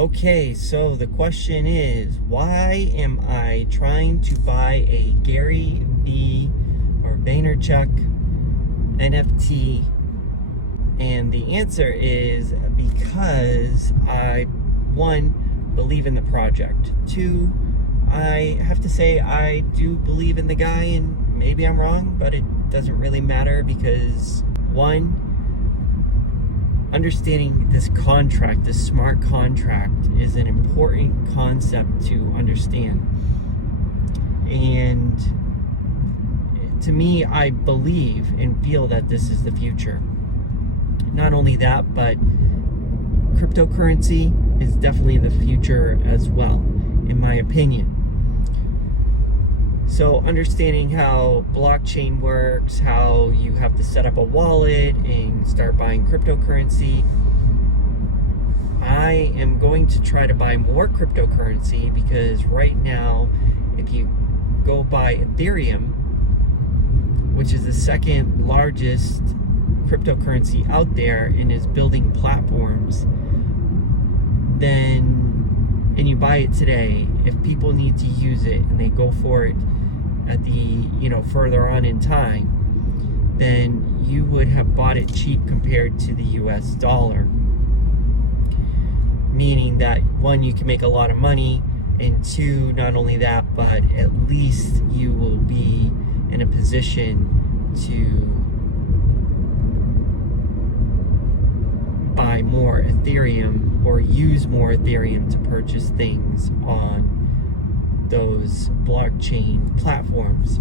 Okay, so the question is, why am I trying to buy a Gary Vaynerchuck NFT? And the answer is because I, one, believe in the project. Two, I have to say I do believe in the guy, and maybe I'm wrong, but it doesn't really matter because, one, understanding this contract, this smart contract, is an important concept to understand. And to me, I believe and feel that this is the future. Not only that, but cryptocurrency is definitely the future as well, in my opinion. So understanding how blockchain works, how you have to set up a wallet and start buying cryptocurrency, I am going to try to buy more cryptocurrency because right now, if you go buy Ethereum, which is the second largest cryptocurrency out there and is building platforms, and you buy it today, if people need to use it and they go for it at the, further on in time, then you would have bought it cheap compared to the US dollar. Meaning that, one, you can make a lot of money, and two, not only that, but at least you will be in a position to buy more Ethereum or use more Ethereum to purchase things on those blockchain platforms.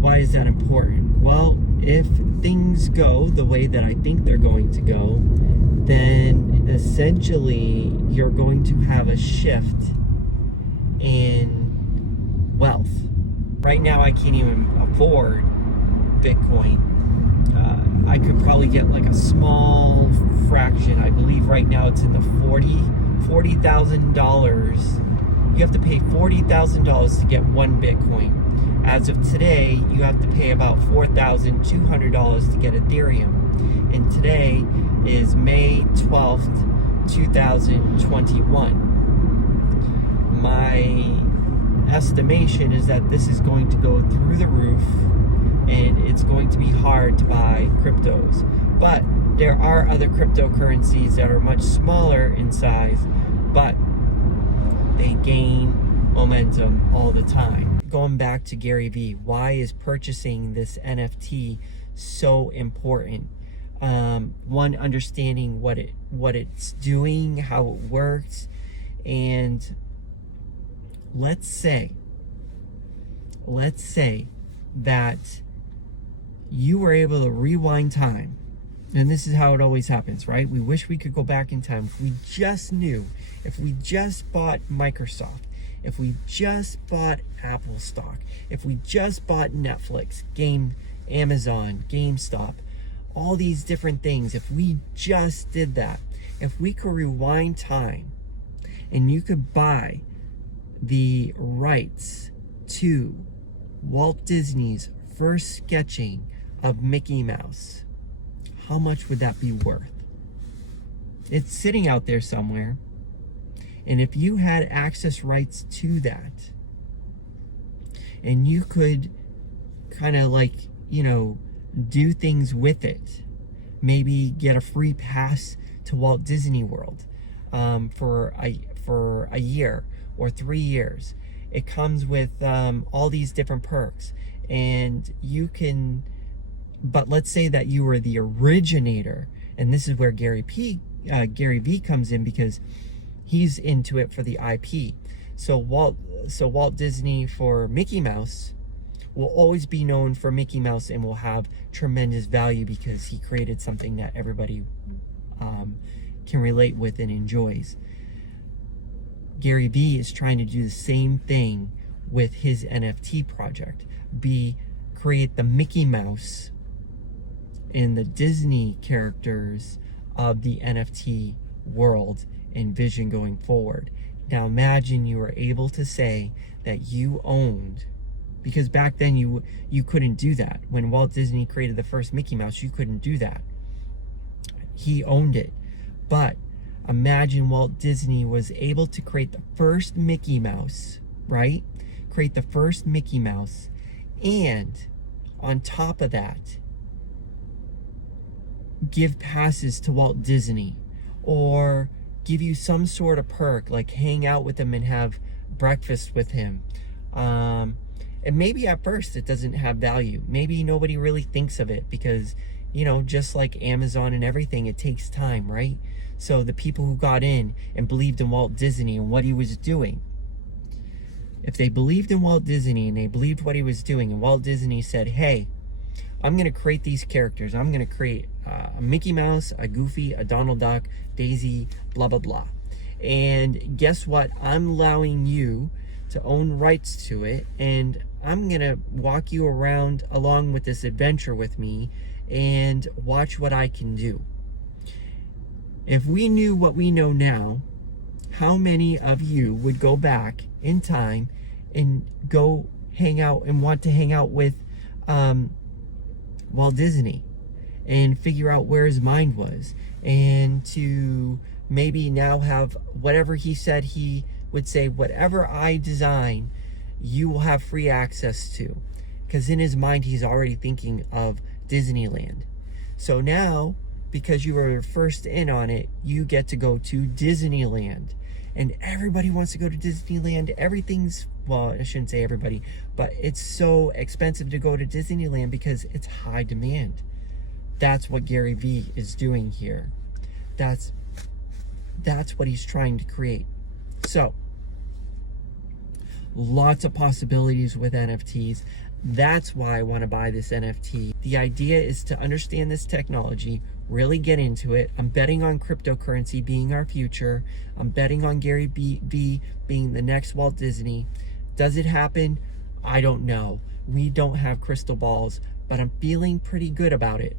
Why is that important? Well, if things go the way that I think they're going to go, then essentially you're going to have a shift in wealth. Right now I can't even afford Bitcoin. I could probably get like a small fraction. I believe right now it's in the $40,000. You have to pay $40,000 to get one Bitcoin. As of today, you have to pay about $4,200 to get Ethereum. And today is May 12th, 2021. My estimation is that this is going to go through the roof, and it's going to be hard to buy cryptos. But there are other cryptocurrencies that are much smaller in size, but they gain momentum all the time. Going back to Gary V, why is purchasing this NFT so important? One, understanding what it's doing, how it works, and let's say that you were able to rewind time. And this is how it always happens, right? We wish we could go back in time. If we just knew, if we just bought Microsoft, if we just bought Apple stock, if we just bought Netflix, Amazon, GameStop, all these different things, if we just did that, if we could rewind time and you could buy the rights to Walt Disney's first sketching of Mickey Mouse, how much would that be worth? It's sitting out there somewhere. And if you had access rights to that, and you could kind of do things with it, maybe get a free pass to Walt Disney World for a year or 3 years. It comes with all these different perks, and you can, but let's say that you were the originator, and this is where Gary V comes in, because he's into it for the IP. So Walt Disney for Mickey Mouse will always be known for Mickey Mouse and will have tremendous value because he created something that everybody can relate with and enjoys. Gary V is trying to do the same thing with his NFT project. Create the Mickey Mouse and the Disney characters of the NFT world and vision going forward. Now imagine you were able to say that you owned, because back then you couldn't do that. When Walt Disney created the first Mickey Mouse, you couldn't do that. He owned it. But imagine Walt Disney was able to create the first Mickey Mouse, right? Create the first Mickey Mouse. And on top of that, give passes to Walt Disney, or give you some sort of perk, like hang out with him and have breakfast with him. And maybe at first it doesn't have value. Maybe nobody really thinks of it because, you know, just like Amazon and everything, it takes time, right? So the people who got in and believed in Walt Disney and what he was doing, if they believed in Walt Disney and they believed what he was doing, and Walt Disney said, hey, I'm going to create these characters. I'm going to create a Mickey Mouse, a Goofy, a Donald Duck, Daisy, blah, blah, blah. And guess what? I'm allowing you to own rights to it. And I'm going to walk you around along with this adventure with me and watch what I can do. If we knew what we know now, how many of you would go back in time and go hang out and want to hang out with Walt Disney and figure out where his mind was, and to maybe now have whatever he said he would say, whatever I design, you will have free access to, because in his mind he's already thinking of Disneyland. So now, because you were first in on it, you get to go to Disneyland. And everybody wants to go to Disneyland. Everything's, well, I shouldn't say everybody, but it's so expensive to go to Disneyland because it's high demand. That's what Gary Vee is doing here. That's what he's trying to create. So, lots of possibilities with NFTs. That's why I want to buy this NFT. The idea is to understand this technology, really get into it. I'm betting on cryptocurrency being our future. I'm betting on Gary Vee being the next Walt Disney. Does it happen? I don't know. We don't have crystal balls, but I'm feeling pretty good about it.